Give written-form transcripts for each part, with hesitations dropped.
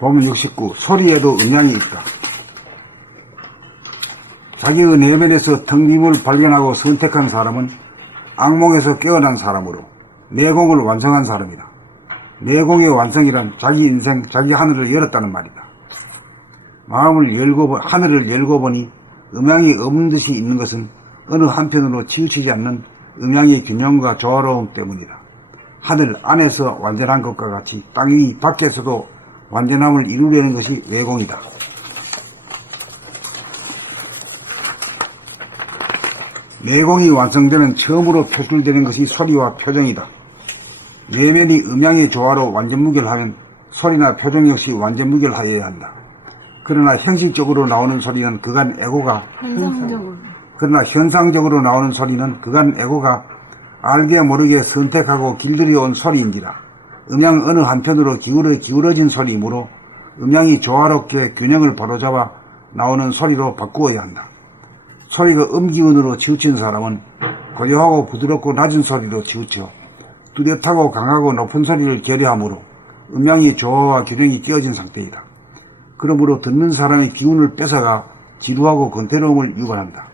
보면 69. 소리에도 음량이 있다. 자기의 내면에서 텅 빔을 발견하고 선택한 사람은 악몽에서 깨어난 사람으로 내공을 완성한 사람이다. 내공의 완성이란 자기 인생, 자기 하늘을 열었다는 말이다. 하늘을 열고 보니 음양이 없는 듯이 있는 것은 어느 한편으로 치우치지 않는 음양의 균형과 조화로움 때문이다. 하늘 안에서 완전한 것과 같이 땅 위 밖에서도 완전함을 이루려는 것이 외공이다. 내공이 완성되면 처음으로 표출되는 것이 소리와 표정이다. 내면이 음양의 조화로 완전 무결하면 소리나 표정 역시 완전 무결하여야 한다. 그러나 형식적으로 나오는 소리는 그간 현상적으로 나오는 소리는 그간 에고가 알게 모르게 선택하고 길들여온 소리인지라 음양 어느 한편으로 기울어진 소리이므로 음양이 조화롭게 균형을 바로잡아 나오는 소리로 바꾸어야 한다. 소리가 음기운으로 치우친 사람은 고요하고 부드럽고 낮은 소리로 치우쳐 뚜렷하고 강하고 높은 소리를 결여하므로 음양이 조화와 균형이 깨어진 상태이다. 그러므로 듣는 사람의 기운을 뺏어가 지루하고 권태로움을 유발한다.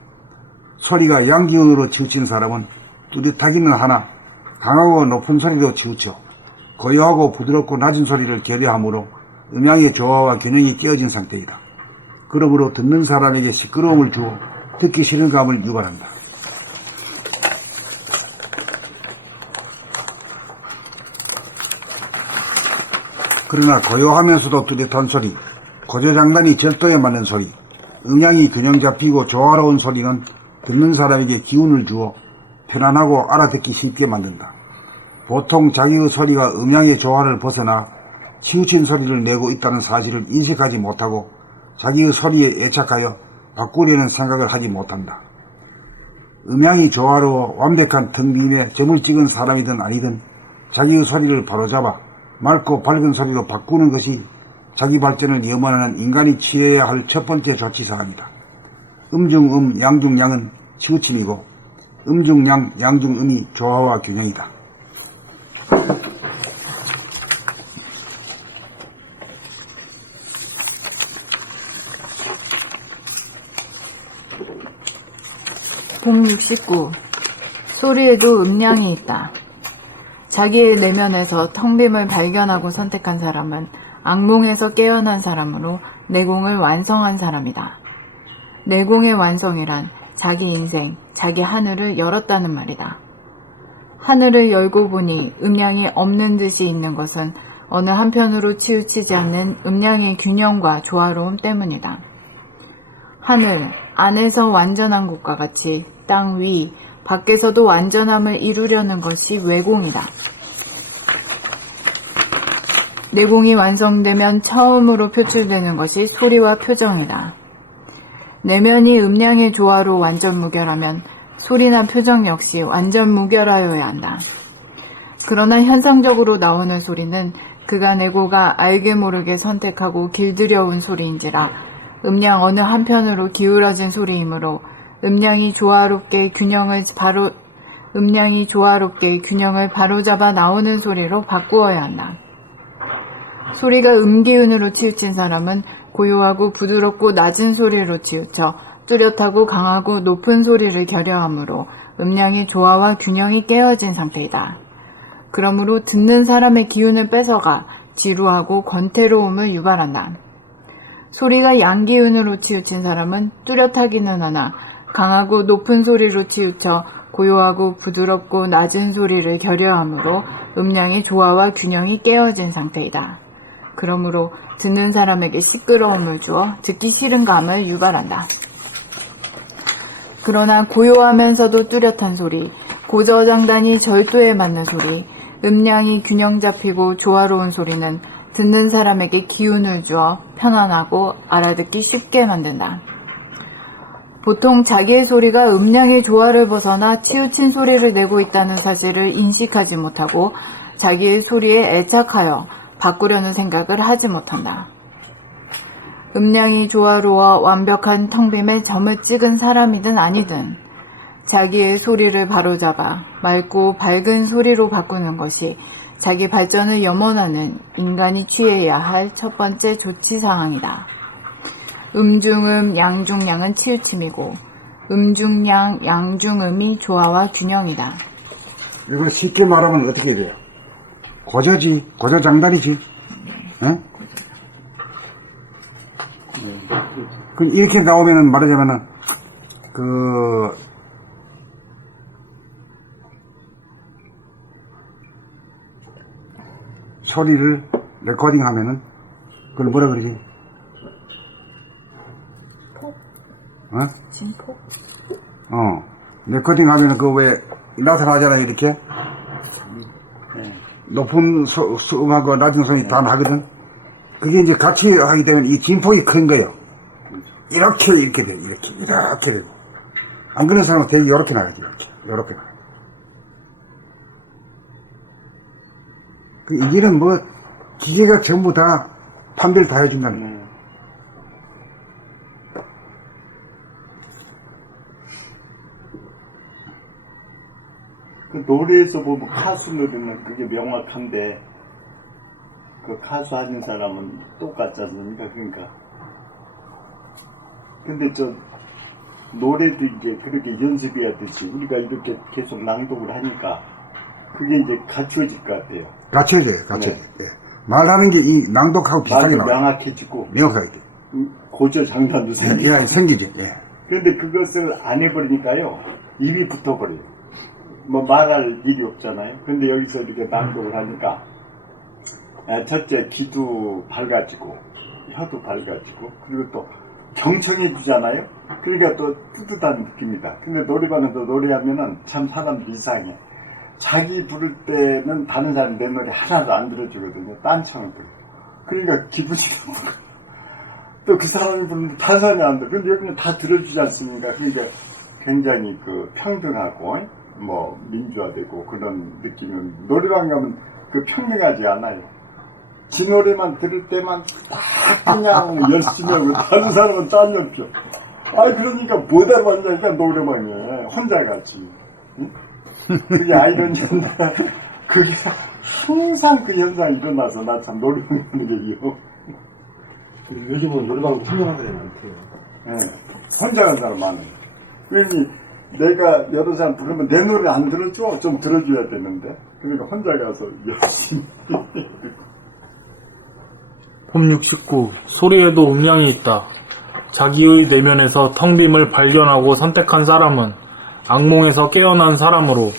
소리가 양기운으로 치우친 사람은 뚜렷하기는 하나 강하고 높은 소리로 치우쳐 고요하고 부드럽고 낮은 소리를 결여하므로 음양의 조화와 균형이 깨어진 상태이다. 그러므로 듣는 사람에게 시끄러움을 주어 듣기 싫은 감을 유발한다. 그러나 고요하면서도 뚜렷한 소리, 고조장단이 절도에 맞는 소리, 음양이 균형 잡히고 조화로운 소리는 듣는 사람에게 기운을 주어 편안하고 알아듣기 쉽게 만든다. 보통 자기의 소리가 음양의 조화를 벗어나 치우친 소리를 내고 있다는 사실을 인식하지 못하고 자기의 소리에 애착하여 바꾸려는 생각을 하지 못한다. 음양이 조화로워 완벽한 텅 빔에 점을 찍은 사람이든 아니든 자기의 소리를 바로잡아 맑고 밝은 소리로 바꾸는 것이 자기 발전을 염원하는 인간이 취해야 할 첫 번째 조치사항이다. 음중음, 양중양은 치우침이고 음중양, 양중음이 조화와 균형이다. 동 69. 소리에도 음량이 있다. 자기의 내면에서 텅 빔을 발견하고 선택한 사람은 악몽에서 깨어난 사람으로 내공을 완성한 사람이다. 내공의 완성이란 자기 인생, 자기 하늘을 열었다는 말이다. 하늘을 열고 보니 음량이 없는 듯이 있는 것은 어느 한편으로 치우치지 않는 음량의 균형과 조화로움 때문이다. 하늘 안에서 완전한 것과 같이 땅 위, 밖에서도 완전함을 이루려는 것이 외공이다. 내공이 완성되면 처음으로 표출되는 것이 소리와 표정이다. 내면이 음량의 조화로 완전 무결하면 소리나 표정 역시 완전 무결하여야 한다. 그러나 현상적으로 나오는 소리는 그간 에고가 알게 모르게 선택하고 길들여온 소리인지라 음량 어느 한편으로 기울어진 소리이므로 음량이 조화롭게 균형을 바로잡아 나오는 소리로 바꾸어야 한다. 소리가 음기운으로 치우친 사람은 고요하고 부드럽고 낮은 소리로 치우쳐 뚜렷하고 강하고 높은 소리를 결여하므로 음량의 조화와 균형이 깨어진 상태이다. 그러므로 듣는 사람의 기운을 뺏어가 지루하고 권태로움을 유발한다. 소리가 양기운으로 치우친 사람은 뚜렷하기는 하나 강하고 높은 소리로 치우쳐 고요하고 부드럽고 낮은 소리를 결여하므로 음량의 조화와 균형이 깨어진 상태이다. 그러므로 듣는 사람에게 시끄러움을 주어 듣기 싫은 감을 유발한다. 그러나 고요하면서도 뚜렷한 소리, 고저장단이 절도에 맞는 소리, 음량이 균형 잡히고 조화로운 소리는 듣는 사람에게 기운을 주어 편안하고 알아듣기 쉽게 만든다. 보통 자기의 소리가 음량의 조화를 벗어나 치우친 소리를 내고 있다는 사실을 인식하지 못하고 자기의 소리에 애착하여 바꾸려는 생각을 하지 못한다. 음량이 조화로워 완벽한 텅빔에 점을 찍은 사람이든 아니든 자기의 소리를 바로잡아 맑고 밝은 소리로 바꾸는 것이 자기 발전을 염원하는 인간이 취해야 할 첫 번째 조치사항이다. 음중음, 양중양은 치우침이고 음중양, 양중음이 조화와 균형이다. 이걸 쉽게 말하면 어떻게 돼요? 고저지, 고저장단이지. 예? 그 이렇게 나오면은 말하자면은 소리를 레코딩 하면은 그걸 뭐라 그러지? 폭? 어? 진폭? 레코딩 하면은 그 왜 나타나잖아요, 이렇게. 높은 음하고 낮은 소리 다 나거든. 그게 이제 같이 하기 때문에 이 진폭이 큰 거예요. 이렇게 돼, 이렇게 되고. 안 그런 사람은 되게 이렇게 나가지, 이렇게 나가. 이제는 뭐, 기계가 전부 다 판별 다 해준다는 거예요. 그 노래에서 보면 가수 노래는 그게 명확한데, 그 가수 하는 사람은 똑같지 않습니까? 그러니까. 근데 노래도 이제 그렇게 연습해야 되지. 우리가 이렇게 계속 낭독을 하니까, 그게 이제 갖추어질 것 같아요. 갖춰져요. 예. 말하는 게 이 낭독하고 비슷하게 말도 나와요. 명확해지고, 명확하게 돼. 고저장단도 생기고. 예, 생기지, 예. 근데 그것을 안 해버리니까요, 입이 붙어버려요. 뭐 말할 일이 없잖아요. 근데 여기서 이렇게 낭독을 하니까, 첫째 귀도 밝아지고, 혀도 밝아지고, 그리고 또 경청해주잖아요. 그러니까 또 뿌듯한 느낌이다. 근데 노래방에서 노래하면은 참 사람들이 이상해. 자기 부를 때는 다른 사람이 내 노래 하나도 안 들어주거든요. 딴청을 들어. 그러니까 기분이 나쁘고. 또 그 사람이 부르는데 다른 사람이 안 들어. 근데 여기는 다 들어주지 않습니까? 그러니까 굉장히 평등하고, 뭐, 민주화되고 그런 느낌은, 노래방 가면 평등하지 않아요. 지 노래만 들을 때만 딱 그냥 열심히 하고, 다른 사람은 짠없죠. 그러니까 뭐다 말이니까 노래방에 혼자 같이. 응? 그게 아이러니한데, 그게 항상 그 현상이 일어나서 나 참 노래방에 하는 게요. 요즘은 노래방도 혼자 가는 사람이 많대요. 네, 혼자 간 사람 많아요. 그러니 내가 여러 사람 부르면 내 노래 안 들어줘? 좀 들어줘야 되는데. 그러니까 혼자 가서 열심히. 홈 69. 소리에도 음량이 있다. 자기의 내면에서 텅 빔을 발견하고 선택한 사람은 악몽에서 깨어난 사람으로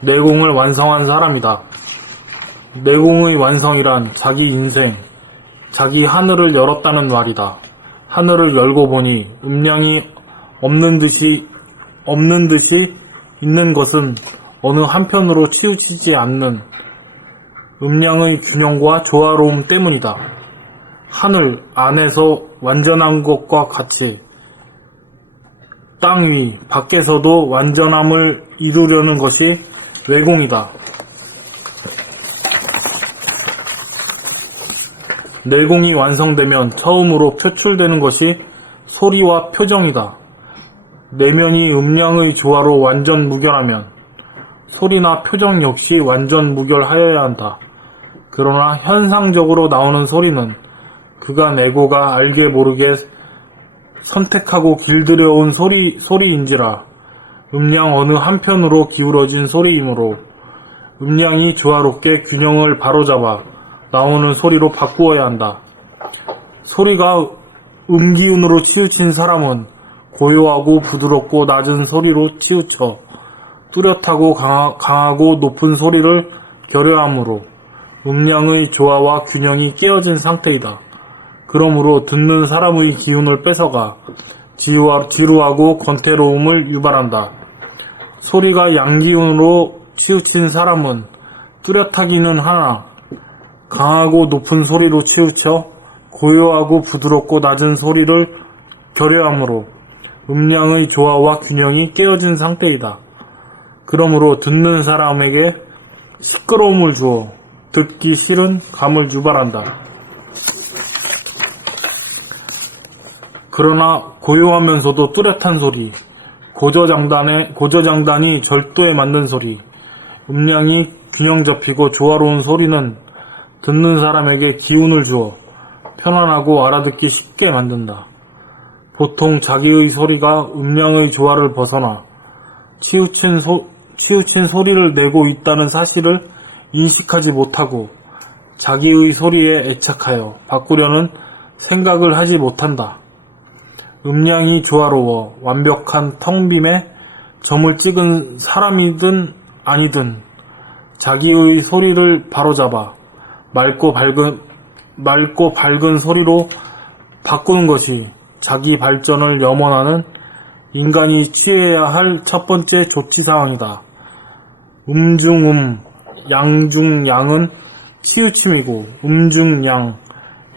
내공을 완성한 사람이다. 내공의 완성이란 자기 인생, 자기 하늘을 열었다는 말이다. 하늘을 열고 보니 음량이 없는 듯이 있는 것은 어느 한편으로 치우치지 않는 음량의 균형과 조화로움 때문이다. 하늘 안에서 완전한 것과 같이 땅 위, 밖에서도 완전함을 이루려는 것이 외공이다. 내공이 완성되면 처음으로 표출되는 것이 소리와 표정이다. 내면이 음량의 조화로 완전 무결하면 소리나 표정 역시 완전 무결하여야 한다. 그러나 현상적으로 나오는 소리는 그간 에고가 알게 모르게 선택하고 길들여온 소리인지라 음량 어느 한편으로 기울어진 소리이므로 음량이 조화롭게 균형을 바로잡아 나오는 소리로 바꾸어야 한다. 소리가 음기운으로 치우친 사람은 고요하고 부드럽고 낮은 소리로 치우쳐 뚜렷하고 강하고 높은 소리를 결여하므로 음량의 조화와 균형이 깨어진 상태이다. 그러므로 듣는 사람의 기운을 뺏어가 지루하고 권태로움을 유발한다. 소리가 양기운으로 치우친 사람은 뚜렷하기는 하나 강하고 높은 소리로 치우쳐 고요하고 부드럽고 낮은 소리를 결여하므로 음량의 조화와 균형이 깨어진 상태이다. 그러므로 듣는 사람에게 시끄러움을 주어 듣기 싫은 감을 유발한다. 그러나 고요하면서도 뚜렷한 소리, 고저장단이 절도에 만든 소리, 음량이 균형 잡히고 조화로운 소리는 듣는 사람에게 기운을 주어 편안하고 알아듣기 쉽게 만든다. 보통 자기의 소리가 음량의 조화를 벗어나 치우친 소리를 내고 있다는 사실을 인식하지 못하고 자기의 소리에 애착하여 바꾸려는 생각을 하지 못한다. 음량이 조화로워 완벽한 텅빔에 점을 찍은 사람이든 아니든 자기의 소리를 바로잡아 맑고 밝은 소리로 바꾸는 것이 자기 발전을 염원하는 인간이 취해야 할 첫 번째 조치사항이다. 음중음, 양중양은 치우침이고 음중양,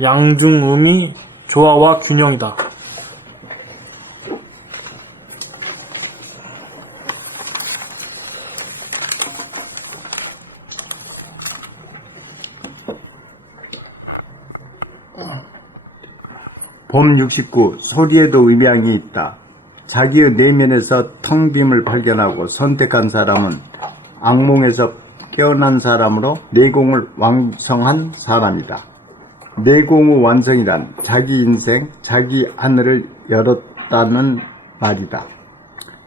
양중음이 조화와 균형이다. 봄 69 소리에도 음양이 있다. 자기의 내면에서 텅빔을 발견하고 선택한 사람은 악몽에서 깨어난 사람으로 내공을 완성한 사람이다. 내공의 완성이란 자기 인생, 자기 하늘을 열었다는 말이다.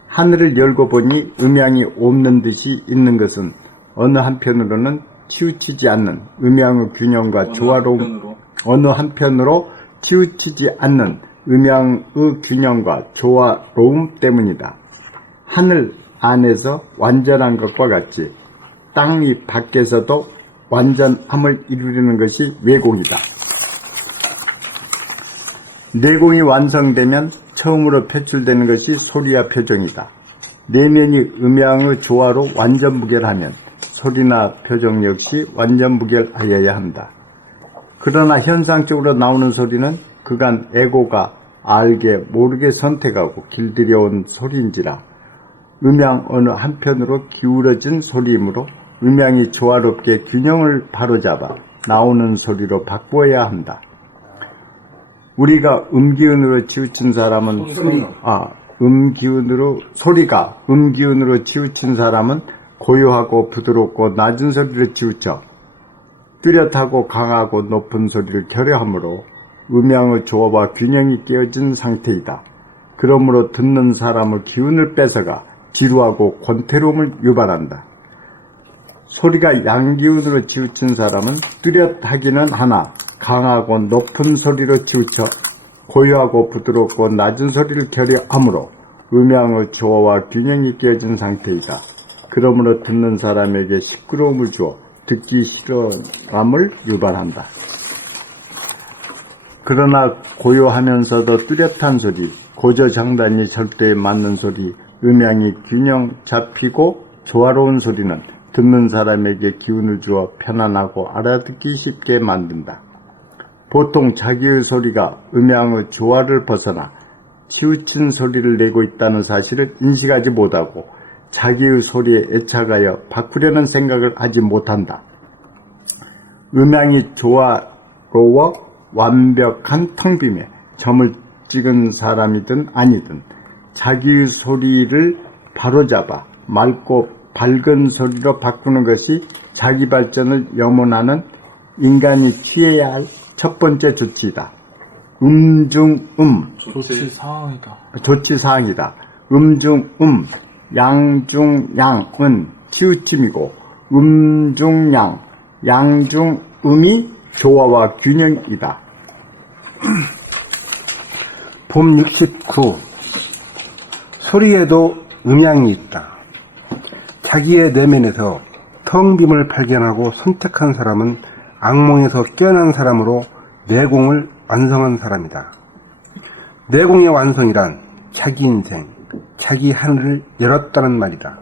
하늘을 열고 보니 음양이 없는 듯이 있는 것은 어느 한편으로는 치우치지 않는 음양의 균형과 조화로움, 어느 한편으로 치우치지 않는 음양의 균형과 조화로움 때문이다. 하늘 안에서 완전한 것과 같이 땅 밖에서도 완전함을 이루려는 것이 외공이다. 내공이 완성되면 처음으로 표출되는 것이 소리와 표정이다. 내면이 음양의 조화로 완전 무결하면 소리나 표정 역시 완전 무결하여야 한다. 그러나 현상적으로 나오는 소리는 그간 에고가 알게 모르게 선택하고 길들여온 소리인지라 음양 어느 한편으로 기울어진 소리이므로 음양이 조화롭게 균형을 바로잡아 나오는 소리로 바꾸어야 한다. 우리가 음기운으로 치우친 사람은 소리가 음기운으로 치우친 사람은 고요하고 부드럽고 낮은 소리로 치우쳐 뚜렷하고 강하고 높은 소리를 결여하므로 음양의 조화와 균형이 깨어진 상태이다. 그러므로 듣는 사람의 기운을 뺏어가 지루하고 권태로움을 유발한다. 소리가 양기운으로 치우친 사람은 뚜렷하기는 하나 강하고 높은 소리로 치우쳐 고요하고 부드럽고 낮은 소리를 결여하므로 음양의 조화와 균형이 깨어진 상태이다. 그러므로 듣는 사람에게 시끄러움을 주어 듣기 싫어함을 유발한다. 그러나 고요하면서도 뚜렷한 소리, 고저장단이 절대에 맞는 소리, 음양이 균형 잡히고 조화로운 소리는 듣는 사람에게 기운을 주어 편안하고 알아듣기 쉽게 만든다. 보통 자기의 소리가 음양의 조화를 벗어나 치우친 소리를 내고 있다는 사실을 인식하지 못하고 자기의 소리에 애착하여 바꾸려는 생각을 하지 못한다. 음양이 조화로워 완벽한 텅빔에 점을 찍은 사람이든 아니든 자기의 소리를 바로잡아 맑고 밝은 소리로 바꾸는 것이 자기 발전을 염원하는 인간이 취해야 할 첫 번째 조치이다. 조치사항이다. 음중음, 양중양은 치우침이고 음중양, 양중음이 조화와 균형이다. 봄 69 소리에도 음양이 있다. 자기의 내면에서 텅 빔을 발견하고 선택한 사람은 악몽에서 깨어난 사람으로 내공을 완성한 사람이다. 내공의 완성이란 자기 인생, 자기 하늘을 열었다는 말이다.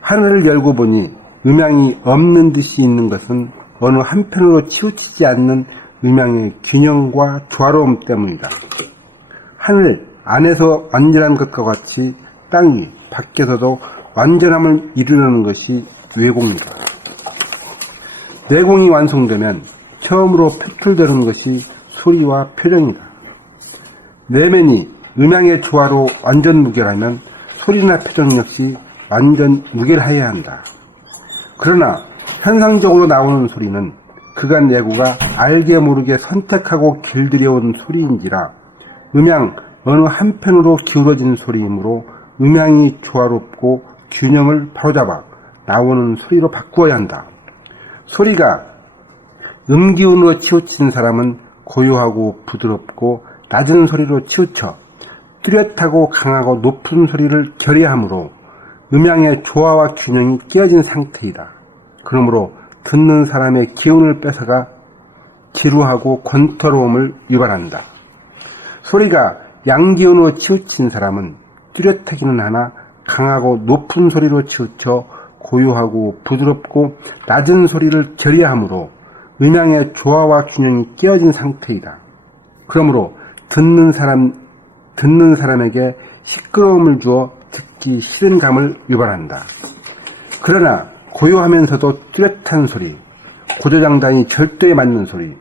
하늘을 열고 보니 음양이 없는 듯이 있는 것은 어느 한편으로 치우치지 않는 음양의 균형과 조화로움 때문이다. 하늘 안에서 완전한 것과 같이 땅 위, 밖에서도 완전함을 이루려는 것이 외공이다. 내공이 완성되면 처음으로 표출되는 것이 소리와 표정이다. 내면이 음양의 조화로 완전 무결하면 소리나 표정 역시 완전 무결하여야 한다. 그러나 현상적으로 나오는 소리는 그간 예고가 알게 모르게 선택하고 길들여온 소리인지라 음양 어느 한편으로 기울어진 소리이므로 음양이 조화롭고 균형을 바로잡아 나오는 소리로 바꾸어야 한다. 소리가 음기운으로 치우친 사람은 고요하고 부드럽고 낮은 소리로 치우쳐 뚜렷하고 강하고 높은 소리를 결의하므로 음양의 조화와 균형이 깨어진 상태이다. 그러므로 듣는 사람의 기운을 뺏어가 지루하고 권태로움을 유발한다. 소리가 양기운으로 치우친 사람은 뚜렷하기는 하나 강하고 높은 소리로 치우쳐 고요하고 부드럽고 낮은 소리를 결의하므로 음양의 조화와 균형이 깨어진 상태이다. 그러므로 듣는 사람에게 시끄러움을 주어 듣기 싫은 감을 유발한다. 그러나 고요하면서도 뚜렷한 소리, 고조장단이 절도에 맞는 소리,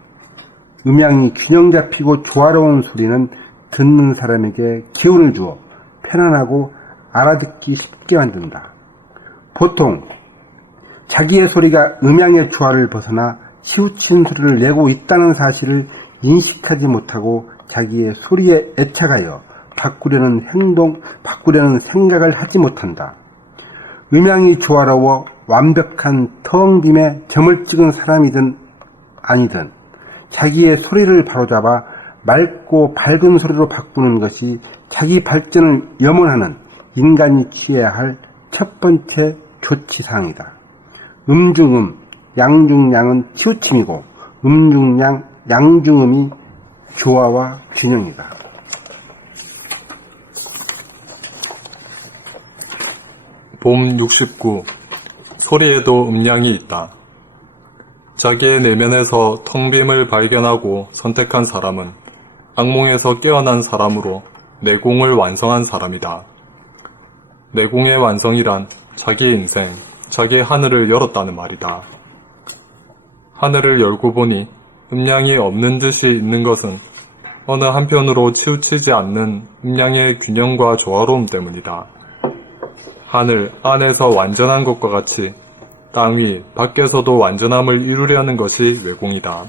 음양이 균형 잡히고 조화로운 소리는 듣는 사람에게 기운을 주어 편안하고 알아듣기 쉽게 만든다. 보통 자기의 소리가 음양의 조화를 벗어나 치우친 소리를 내고 있다는 사실을 인식하지 못하고 자기의 소리에 애착하여 바꾸려는 생각을 하지 못한다. 음양이 조화로워 완벽한 텅 빔에 점을 찍은 사람이든 아니든 자기의 소리를 바로잡아 맑고 밝은 소리로 바꾸는 것이 자기 발전을 염원하는 인간이 취해야 할 첫 번째 조치사항이다. 음중음, 양중양은 치우침이고 음중양, 양중음이 조화와 균형이다. 봄 69. 소리에도 음량이 있다. 자기의 내면에서 텅 빔을 발견하고 선택한 사람은 악몽에서 깨어난 사람으로 내공을 완성한 사람이다. 내공의 완성이란 자기 인생, 자기 하늘을 열었다는 말이다. 하늘을 열고 보니 음량이 없는 듯이 있는 것은 어느 한편으로 치우치지 않는 음량의 균형과 조화로움 때문이다. 하늘 안에서 완전한 것과 같이 땅 위 밖에서도 완전함을 이루려는 것이 내공이다.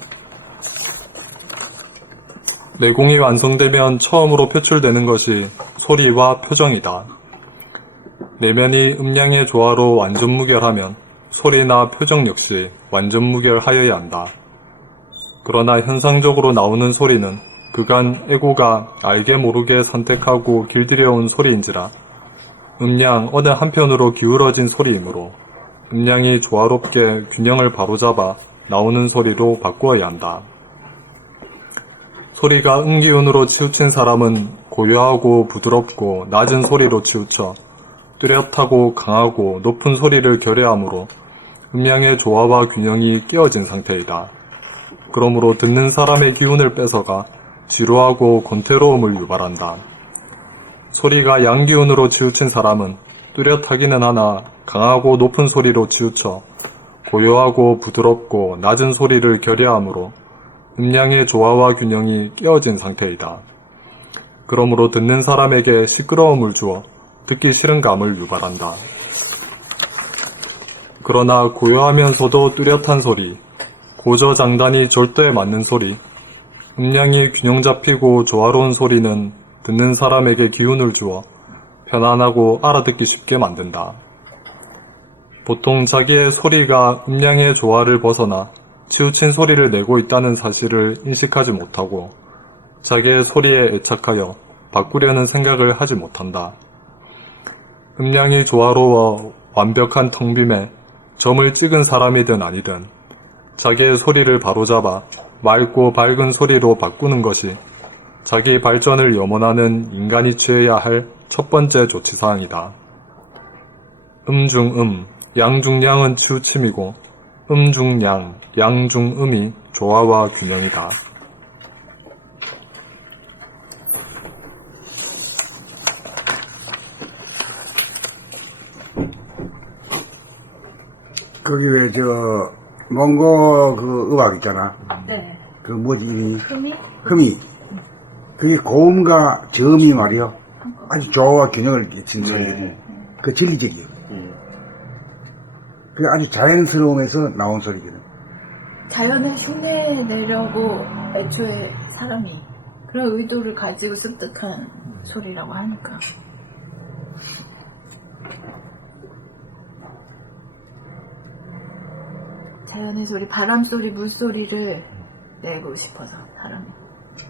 내공이 완성되면 처음으로 표출되는 것이 소리와 표정이다. 내면이 음량의 조화로 완전무결하면 소리나 표정 역시 완전무결하여야 한다. 그러나 현상적으로 나오는 소리는 그간 에고가 알게 모르게 선택하고 길들여온 소리인지라 음량 어느 한편으로 기울어진 소리이므로 음량이 조화롭게 균형을 바로잡아 나오는 소리로 바꾸어야 한다. 소리가 음기운으로 치우친 사람은 고요하고 부드럽고 낮은 소리로 치우쳐 뚜렷하고 강하고 높은 소리를 결여하므로 음량의 조화와 균형이 깨어진 상태이다. 그러므로 듣는 사람의 기운을 뺏어가 지루하고 권태로움을 유발한다. 소리가 양기운으로 치우친 사람은 뚜렷하기는 하나 강하고 높은 소리로 치우쳐 고요하고 부드럽고 낮은 소리를 결여하므로 음량의 조화와 균형이 깨어진 상태이다. 그러므로 듣는 사람에게 시끄러움을 주어 듣기 싫은 감을 유발한다. 그러나 고요하면서도 뚜렷한 소리, 고저장단이 절도에 맞는 소리, 음량이 균형 잡히고 조화로운 소리는 듣는 사람에게 기운을 주어 편안하고 알아듣기 쉽게 만든다. 보통 자기의 소리가 음량의 조화를 벗어나 치우친 소리를 내고 있다는 사실을 인식하지 못하고 자기의 소리에 애착하여 바꾸려는 생각을 하지 못한다. 음량이 조화로워 완벽한 텅빔에 점을 찍은 사람이든 아니든 자기의 소리를 바로잡아 맑고 밝은 소리로 바꾸는 것이 자기 발전을 염원하는 인간이 취해야 할 첫 번째 조치사항이다. 음중음, 양중양은 치우침이고 음중양, 양중음이 조화와 균형이다. 거기 왜 몽고 그 음악 있잖아. 네. 그 뭐지 이름이? 흠이? 흠이. 그게 고음과 저음이 말이요. 아주 조화와 균형을 이렇게 진 소리거든. 그 진리적이에요. 그게 아주 자연스러움에서 나온 소리거든. 자연을 흉내내려고 애초에 사람이 그런 의도를 가지고 습득한 소리라고 하니까. 자연의 소리, 바람 소리, 물 소리를 내고 싶어서 사람이.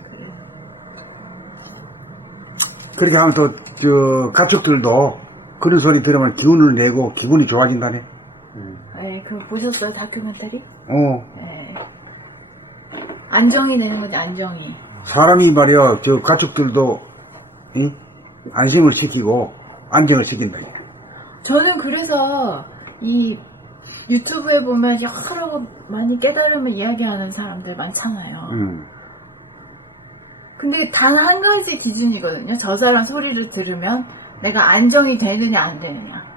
그래서. 그렇게 하면 또, 가축들도 그런 소리 들으면 기운을 내고 기분이 좋아진다네. 네, 그거 보셨어요? 다큐멘터리? 어. 네. 안정이 되는 거지, 안정이. 사람이 말이야, 가축들도, 응? 안심을 시키고, 안정을 시킨다. 저는 그래서 이 유튜브에 보면 여러 많이 깨달음을 이야기하는 사람들 많잖아요. 근데 단 한 가지 기준이거든요. 저 사람 소리를 들으면 내가 안정이 되느냐 안 되느냐.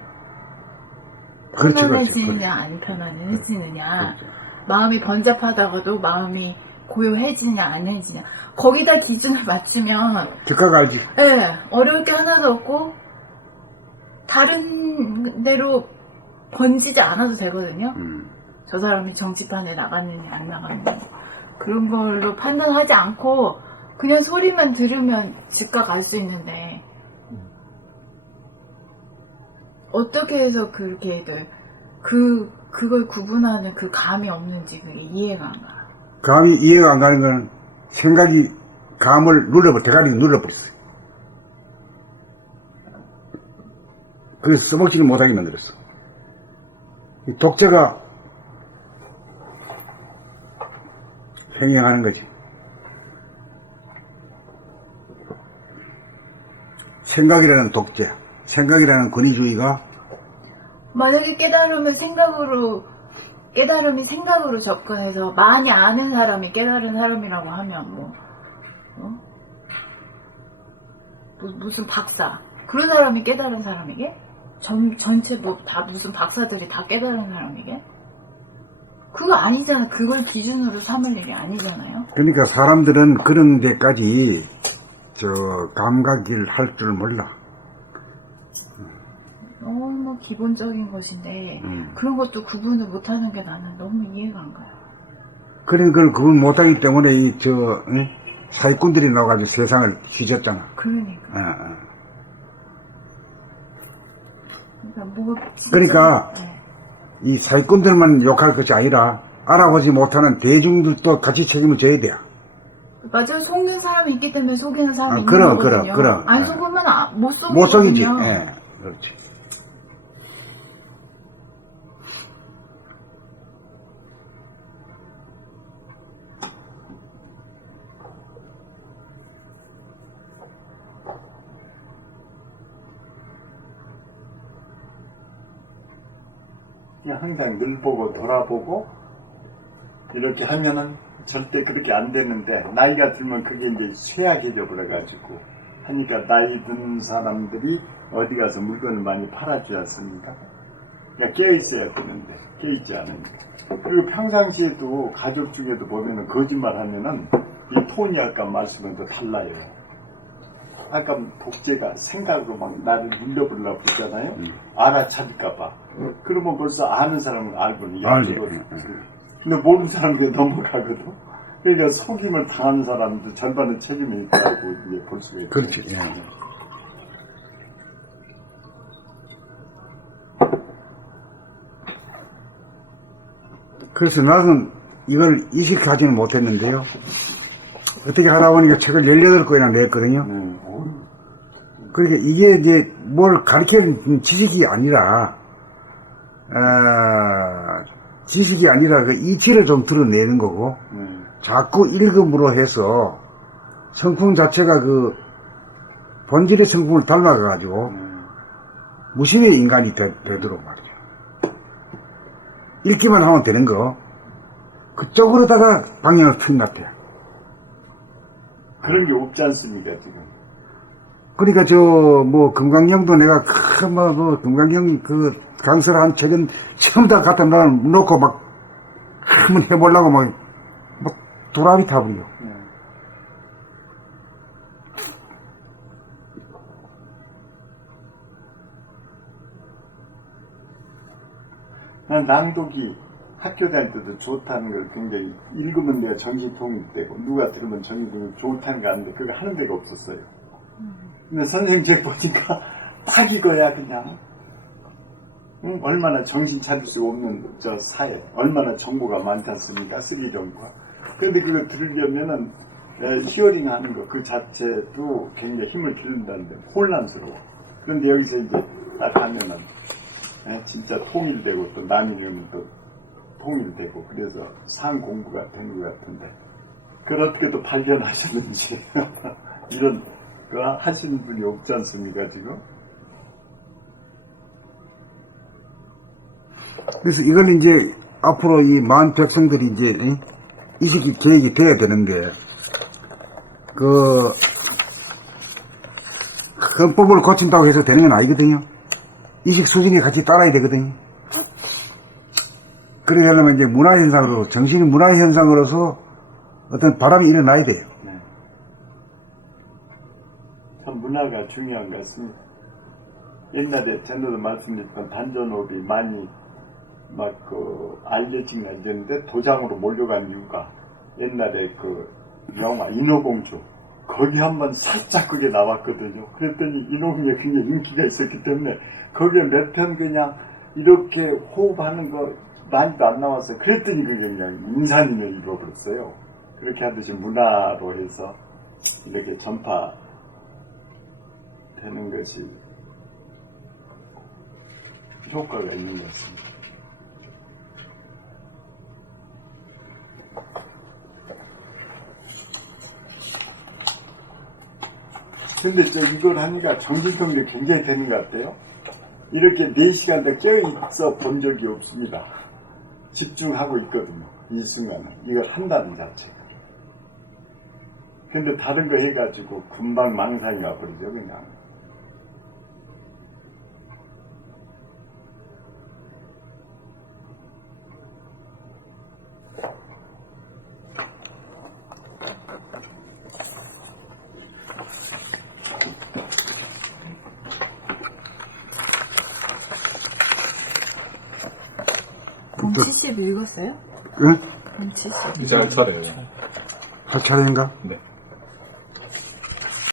그렇지, 편안해지느냐 그렇지. 안 편안해지느냐. 마음이 번잡하다가도 마음이 고요해지냐 안 해지냐. 거기다 기준을 맞추면 즉각 알지. 네, 어려울 게 하나도 없고 다른 데로 번지지 않아도 되거든요. 저 사람이 정치판에 나갔느냐 안 나갔느냐 그런 걸로 판단하지 않고 그냥 소리만 들으면 즉각 알 수 있는데 어떻게 해서 그렇게들 그걸 구분하는 그 감이 없는지 그게 이해가 안 가요. 감이 이해가 안 가는 건 생각이 감을 대가리를 눌러버렸어요. 그래서 써먹지를 못하게 만들었어. 이 독재가 행행하는 거지. 생각이라는 독재, 생각이라는 권위주의가 만약에 깨달음이 생각으로 접근해서 많이 아는 사람이 깨달은 사람이라고 하면 무슨 박사 그런 사람이 깨달은 사람에게 전체 다 무슨 박사들이 다 깨달은 사람에게 그거 아니잖아. 그걸 기준으로 삼을 일이 아니잖아요. 그러니까 사람들은 그런 데까지 감각을 할 줄 몰라. 너무 기본적인 것인데 그런 것도 구분을 못하는 게 나는 너무 이해가 안 가요. 그런 걸 구분 못하기 때문에 사기꾼들이 나와가지고 세상을 휘젓잖아. 그러니까. 그러니까 이 사기꾼들만 욕할 것이 아니라 알아보지 못하는 대중들도 같이 책임을 져야 돼요. 맞아요. 속는 사람이 있기 때문에 속이는 사람이 있는 그럼, 거거든요. 그럼. 안 속으면 못 못 속이지. 속이거든요. 예, 그렇지. 그냥 항상 늘 보고 돌아보고 이렇게 하면은 절대 그렇게 안 되는데 나이가 들면 그게 이제 쇠약해져 버려가지고 하니까 나이 든 사람들이 어디 가서 물건을 많이 팔아주지 않습니까? 그러니까 깨어있어야 되는데 깨어있지 않으니까. 그리고 평상시에도 가족 중에도 보면은 거짓말 하면은 이 톤이 아까 말씀은 또 달라요. 아까 독재가 생각으로 막 나를 눌려보려고 그러잖아요. 알아차릴까봐. 그러면 벌써 아는 사람은 알고는 알지. 근데 모르는 사람은 넘어가거든. 그러니까 속임을 당하는 사람도 절반은 책임이 있다고 이제 볼 수가 있죠. 그렇지. 예. 그래서 나는 이걸 이식하지는 못했는데요. 어떻게 하다 보니까 책을 18권이나 냈거든요. 그러니까 이게 이제 뭘 가르치는 지식이 아니라, 그 이치를 좀 드러내는 거고, 자꾸 읽음으로 해서 성품 자체가 그 본질의 성품을 닮아가가지고, 무심의 인간이 되도록 말이죠. 읽기만 하면 되는 거, 그쪽으로다가 방향을 튼 것 같아요. 그런 게 없지 않습니까, 지금? 그러니까 금강경도 내가 금강경 강서를 한 책은 전부 다 갖다 놓고 막 한번 해보려고 막 도라비 타버려. 난 낭독이 학교 다닐 때도 좋다는 걸 굉장히 읽으면 내가 정신 통일되고 누가 들으면 정신 통일 좋다는 거 아는데 그거 하는 데가 없었어요. 근데 선생님 책 보니까 딱 이거야 그냥. 응? 얼마나 정신 차릴 수 없는 저 사회, 얼마나 정보가 많지 않습니까? 쓰기 정보가. 근데 그거 들으려면은 히어링 하는 거 그 자체도 굉장히 힘을 기른다는데 혼란스러워. 그런데 여기서 이제 딱 하면은 진짜 통일되고 또 남이 이러면 또 통일되고 그래서 상 공부가 되는 것 같은데 그걸 어떻게 또 발견하셨는지 이런 거 하시는 분이 없지 않습니까 지금? 그래서 이걸 이제 앞으로 이 만 백성들이 이제 이식이 계획이 돼야 되는데 그 헌법을 고친다고 해서 되는 건 아니거든요. 이식 수준이 같이 따라야 되거든요. 그렇게 하려면 이제 문화현상으로, 정신이 문화현상으로서 어떤 바람이 일어나야 돼요. 네. 참 문화가 중요한 것 같습니다. 옛날에 전에도 말씀드렸던 단전업이 많이 막 알려지긴 알렸는데 도장으로 몰려간 이유가 옛날에 그 영화 인어공주 거기 한번 살짝 그게 나왔거든요. 그랬더니 인어공주가 굉장히 인기가 있었기 때문에 거기에 몇 편 그냥 이렇게 호흡하는 거 많이도 안 나왔어요. 그랬더니 그게 그냥 인산인을 이루어버렸어요. 그렇게 하듯이 문화로 해서 이렇게 전파되는 것이 효과가 있는 것 같습니다. 근데 이걸 하니까 정신통일이 굉장히 되는 것 같아요. 이렇게 4시간 더 껴있어 본 적이 없습니다. 집중하고 있거든요. 이 순간은. 이걸 한다는 자체가. 근데 다른 거 해가지고 금방 망상이 와버리죠, 그냥. 본 70 읽었어요? 응? 본 70. 이제 할 차례예요. 할 차례인가? 네.